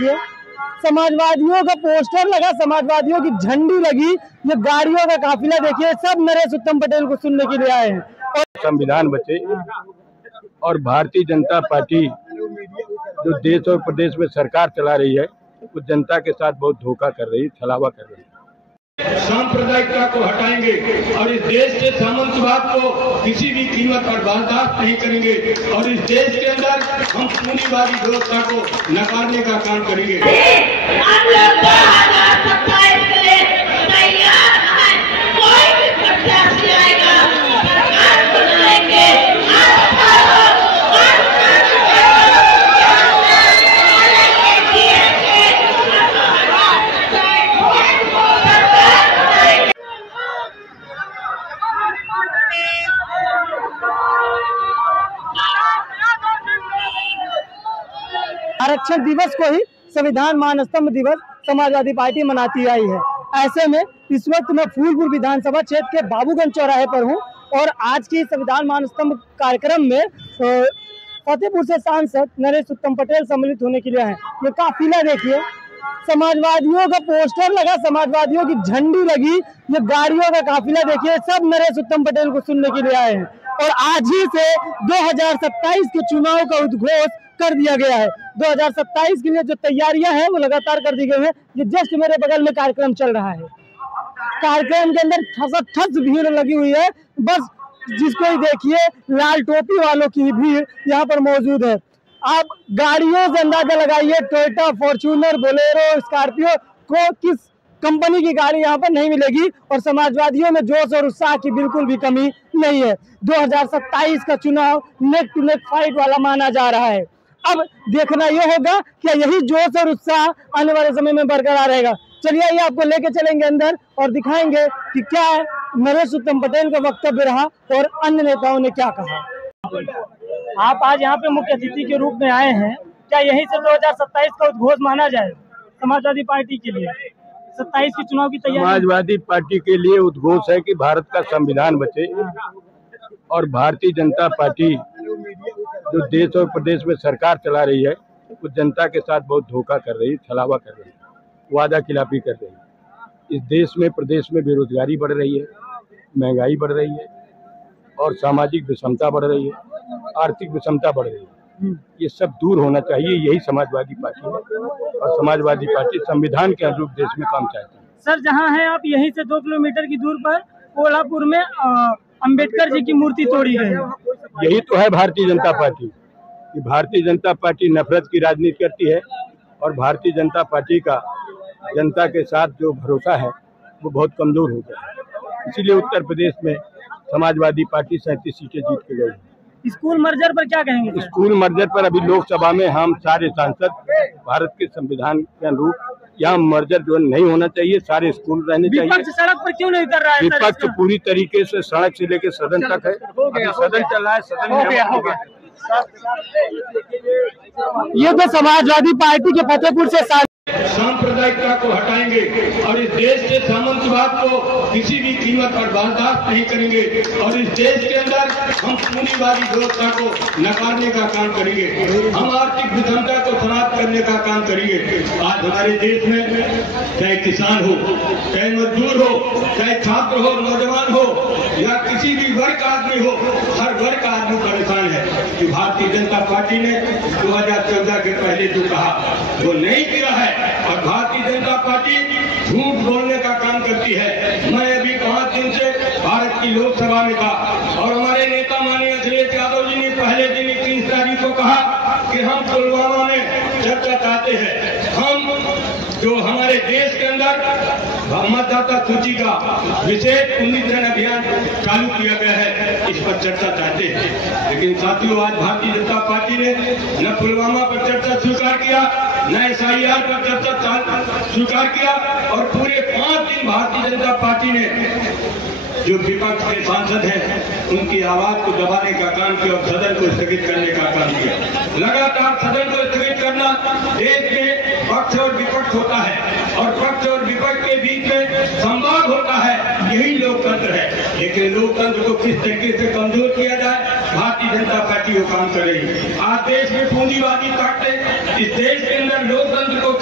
देखिए, समाजवादियों का पोस्टर लगा, समाजवादियों की झंडी लगी, ये गाड़ियों का काफिला देखिए, सब नरेश उत्तम पटेल को सुनने के लिए आए हैं। और संविधान बचे और भारतीय जनता पार्टी जो देश और प्रदेश में सरकार चला रही है वो जनता के साथ बहुत धोखा कर रही है, छलावा कर रही है। सांप्रदायिकता को हटाएंगे और इस देश के सामंतवाद को किसी भी कीमत पर बर्दाश्त नहीं करेंगे और इस देश के अंदर हम पूंजीवादी व्यवस्था को नकारने का काम करेंगे। आरक्षण दिवस को ही संविधान महास्तंभ दिवस समाजवादी पार्टी मनाती आई है। ऐसे में इस वक्त मैं फूलपुर विधानसभा क्षेत्र के बाबूगंज चौराहे पर हूं और आज की संविधान महास्तंभ कार्यक्रम में फतेहपुर से सांसद नरेश उत्तम पटेल सम्मिलित होने के लिए हैं। ये काफिला देखिए, समाजवादियों का पोस्टर लगा, समाजवादियों की झंडी लगी, ये गाड़ियों का काफिला देखिए, सब नरेश उत्तम पटेल को सुनने के लिए आए हैं। और आज ही से 2027 के चुनाव का उद्घोष कर दिया गया है। 2027 के लिए जो तैयारियां हैं वो लगातार कर दी गई है। ये जस्ट मेरे बगल में कार्यक्रम चल रहा है। कार्यक्रम के अंदर ठस भीड़ लगी हुई है, बस जिसको ही देखिए लाल टोपी वालों की भीड़ यहाँ पर मौजूद है। आप गाड़ियों से अंदाजा लगाइए, टोयोटा, फॉर्च्यूनर, बोलेरो, स्कॉर्पियो को किस कंपनी की गाड़ी यहाँ पर नहीं मिलेगी। और समाजवादियों में जोश और उत्साह की बिल्कुल भी कमी नहीं है। 2027 का चुनाव नेक टू नेक फाइट वाला माना जा रहा है। अब देखना यह होगा कि यही जोश और उत्साह आने वाले समय में बरकरार रहेगा। चलिए ये आपको लेके चलेंगे अंदर और दिखाएंगे कि क्या नरेश उत्तम पटेल का वक्तव्य रहा और अन्य नेताओं ने क्या कहा। आप आज यहाँ पे मुख्य अतिथि के रूप में आए हैं, क्या यही से 2027 का उद्घोष माना जाए समाजवादी पार्टी के लिए? 27 के चुनाव की तैयारी समाजवादी पार्टी के लिए उद्घोष है कि भारत का संविधान बचे और भारतीय जनता पार्टी जो देश और प्रदेश में सरकार चला रही है वो जनता के साथ बहुत धोखा कर रही है, छलावा कर रही है, वादा खिलाफी कर रही है। इस देश में प्रदेश में बेरोजगारी बढ़ रही है, महंगाई बढ़ रही है और सामाजिक विषमता बढ़ रही है, आर्थिक विषमता बढ़ रही है। ये सब दूर होना चाहिए, यही समाजवादी पार्टी है और समाजवादी पार्टी संविधान के अनुरूप देश में काम चाहती है। सर, जहाँ है आप यहीं से 2 किलोमीटर की दूर पर कोल्हापुर में अंबेडकर जी की मूर्ति तोड़ी गई है। यही तो है भारतीय जनता पार्टी कि भारतीय जनता पार्टी नफरत की राजनीति करती है और भारतीय जनता पार्टी का जनता के साथ जो भरोसा है वो बहुत कमजोर हो गया है। इसीलिए उत्तर प्रदेश में समाजवादी पार्टी 37 सीटें जीत के गई। स्कूल मर्जर पर क्या कहेंगे? स्कूल मर्जर पर अभी लोकसभा में हम सारे सांसद भारत के संविधान के अनुरूप यहाँ मर्जर जो नहीं होना चाहिए, सारे स्कूल रहने चाहिए। विपक्ष सड़क पर क्यों नहीं कर रहा है? विपक्ष पूरी तरीके से सड़क से लेकर सदन तक है। अभी सदन चल रहा है, सदन में होगा। ये तो समाजवादी पार्टी के फतेहपुर से सांप्रदायिकता को हटाएंगे और इस देश के सामंतवाद को किसी भी कीमत पर बर्दाश्त नहीं करेंगे और इस देश के अंदर हम पूंजीवादी व्यवस्था को नकारने का काम करेंगे। हम आर्थिक विषमता को समाप्त करने का काम करेंगे। आज हमारे देश में चाहे किसान हो, चाहे मजदूर हो, चाहे छात्र हो, नौजवान हो या किसी भी वर्ग का आदमी हो, हर वर्ग का आदमी परेशान है कि भारतीय जनता पार्टी ने 2014 के पहले जो कहा वो नहीं किया है और भारतीय जनता पार्टी झूठ बोलने का काम करती है। मैं अभी 5 दिन से भारत की लोकसभा में था और हमारे नेता माननीय अखिलेश यादव जी ने पहले दिन 30 तारीख को कहा कि हम पुलवामा में चर्चा चाहते हैं। हम जो हमारे देश के अंदर मतदाता सूची का विशेष पुनरीकरण अभियान चालू किया गया है, इस पर चर्चा चाहते हैं। लेकिन साथियों, आज भारतीय जनता पार्टी ने न पुलवामा पर चर्चा स्वीकार किया, न SIR पर चर्चा स्वीकार किया और पूरे 5 दिन भारतीय जनता पार्टी ने जो विपक्ष के सांसद हैं उनकी आवाज को दबाने का काम किया और सदन को स्थगित करने का काम किया। लगातार सदन को स्थगित करना, देश में पक्ष और विपक्ष होता है और पक्ष और विपक्ष के बीच में संवाद होता है, यही लोकतंत्र है। लेकिन लोकतंत्र को किस तरीके से कमजोर किया जाए, भारतीय जनता पार्टी वो काम कर रही है। आज देश में पूंजीवादी ताकतें इस देश के अंदर लोकतंत्र को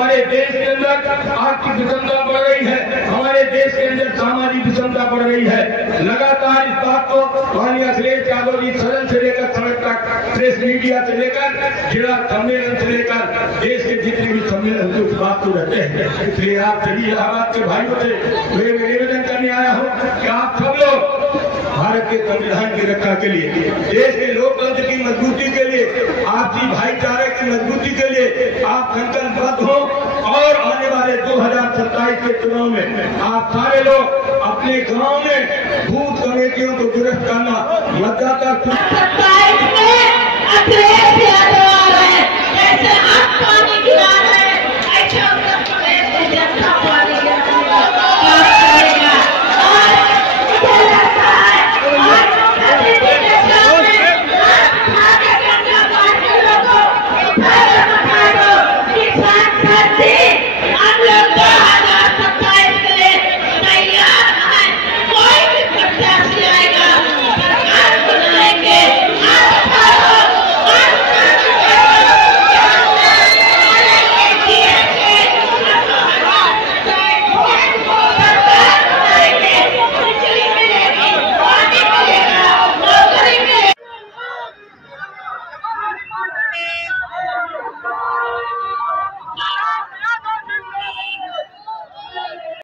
हमारे देश के अंदर आर्थिक विषमता बढ़ रही है, हमारे देश के अंदर सामाजिक विषमता बढ़ रही है। लगातार इस बात को माननीय अखिलेश यादव जी सदन से लेकर सड़क तक, प्रेस मीडिया से लेकर जिला सम्मेलन से लेकर देश के जितने भी सम्मेलन उस बात को रहते हैं। इसलिए आप सभी इलाहाबाद के भाइयों से मैं निवेदन करने आया हूँ कि आप सब लोग भारत के संविधान की रक्षा के लिए, देश के लोकतंत्र की मजबूती के लिए, आपसी भाईचारे की मजबूती के लिए आप संकल्पबद्ध हो और आने वाले 2027 के चुनाव में आप सारे लोग अपने गांव में बूथ कमेटियों को दुरुस्त करना, मतदाता 27 में